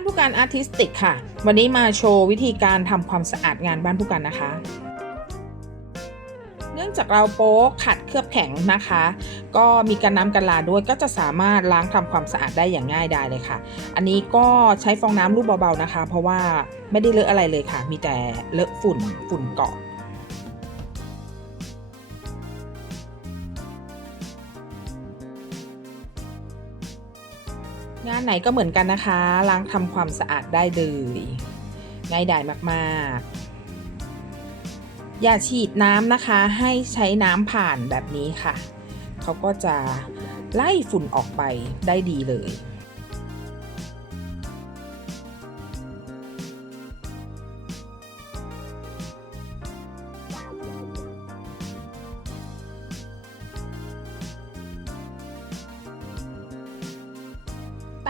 านผู้การอาร์ติสติกค่ะ วันนี้มาโชว์วิธีการทำความสะอาดงานบ้านผู้การนะคะ เนื่องจากเราโป๊ขัดเคลือบแข็งนะคะ ก็มีกันน้ำกันลาด้วยก็จะสามารถล้างทำความสะอาดได้อย่างง่ายดายเลยค่ะ อันนี้ก็ใช้ฟองน้ำลูกเบาๆนะคะ เพราะว่าไม่ได้เลอะอะไรเลยค่ะ มีแต่เลอะฝุ่นฝุ่นเกาะ งานไหนก็เหมือนกันนะคะ ล้างทำความสะอาดได้เลย ง่ายดายมากๆ อย่าฉีดน้ำนะคะ ให้ใช้น้ำผ่านแบบนี้ค่ะ เขาก็จะไล่ฝุ่นออกไปได้ดีเลย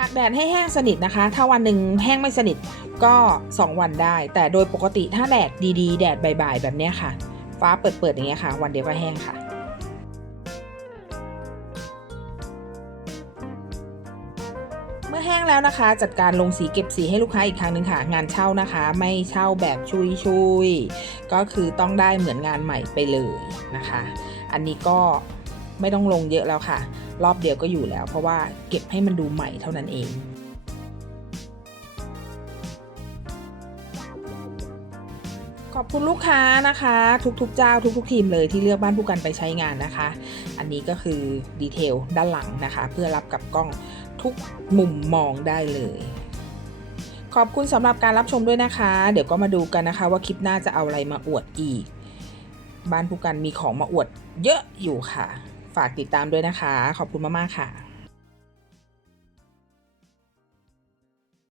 ตากแดดให้แห้งสนิทนะคะ ถ้าวันหนึ่งแห้งไม่สนิทก็ 2 วันได้ แต่โดยปกติถ้าแดดดีๆ แดดบ่ายๆ แบบเนี้ยค่ะ ฟ้าเปิดๆอย่างเงี้ยค่ะ วันเดียวก็แห้งค่ะเมื่อแห้งแล้วนะคะ จัดการลงสีเก็บสีให้ลูกค้าอีกครั้งหนึ่งค่ะ งานเช่านะคะ ไม่เช่าแบบชุยชุยๆก็คือต้องได้เหมือนงานใหม่ไปเลยนะคะ อันนี้ก็ไม่ต้องลงเยอะแล้วค่ะ รอบเดียวก็อยู่แล้ว เพราะว่าเก็บให้มันดูใหม่เท่านั้นเองขอบคุณลูกค้านะคะ ทุกๆเจ้าทุกๆทีมเลยที่เลือกบ้านผู้กันไปใช้งานนะคะ อันนี้ก็คือดีเทลด้านหลังนะคะ เพื่อรับกับกล้องทุกมุมมองได้เลย ขอบคุณสำหรับการรับชมด้วยนะคะ เดี๋ยวก็มาดูกันนะคะ ว่าคลิปหน้าจะเอาอะไรมาอวดอีก บ้านผู้กันมีของมาอวดเยอะอยู่ค่ะ ฝากติดตามด้วยนะคะ ขอบคุณมาก ๆ ค่ะ